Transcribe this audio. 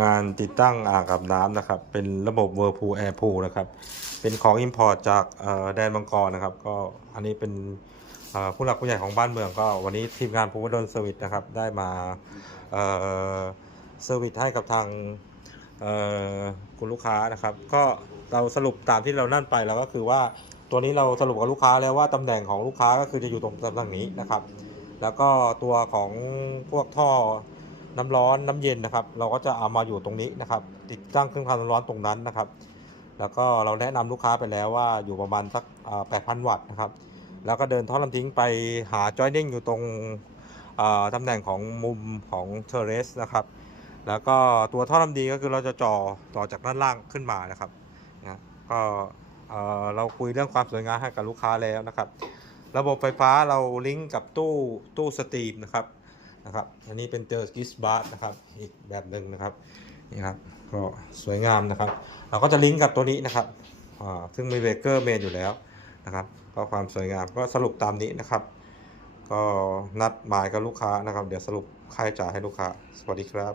งานติดตั้งอ่างอาบน้ำนะครับ เป็นระบบ Whirlpool Air Pool นะครับ เป็นของ Import จากเอ่อแดนมังกรนะครับ ก็อันนี้เป็นผู้หลักผู้ใหญ่ของบ้านเมืองก็วันนี้ทีมงานภูวดลเซอร์วิสนะครับ ได้มาเอ่อเซอร์วิสให้กับทางเอ่อคุณลูกค้านะครับ ก็เราสรุปตามที่เรานั่นไปแล้วก็คือว่าตัวนี้เราสรุปกับลูกค้าแล้วว่าตำแหน่งของลูกค้าก็คือจะอยู่ตรงตำแหน่งนี้นะครับ แล้วก็ตัวของพวกท่อ น้ำร้อนน้ำเย็นนะครับ เราก็จะเอามาอยู่ตรงนี้นะครับ ติดตั้งเครื่องทำน้ำร้อนตรงนั้นนะครับ แล้วก็เราแนะนำลูกค้าไปแล้วว่าอยู่ประมาณสักแปดพันวัตต์นะครับ แล้วก็เดินท่อลำทิ้งไปหาจอยนิ่งอยู่ตรงตำแหน่งของมุมของเทเรสนะครับ แล้วก็ตัวท่อลำดีก็คือเราจะจ่อต่อจากด้านล่างขึ้นมานะครับนะก็เราคุยเรื่องความสวยงามให้กับลูกค้าแล้วนะครับ ระบบไฟฟ้าเราลิงก์กับตู้ตู้สตรีมนะครับ นะครับ อันนี้เป็นเตอร์กิสบาร์นะครับ อีกแบบหนึ่งนะครับ นี่ครับ ก็สวยงามนะครับ เราก็จะลิงก์กับตัวนี้นะครับ ซึ่งมีเบเกอร์เมนอยู่แล้วนะครับ ก็ความสวยงามก็สรุปตามนี้นะครับ ก็นัดหมายกับลูกค้านะครับ เดี๋ยวสรุปค่าใช้จ่ายให้ลูกค้า สวัสดีครับ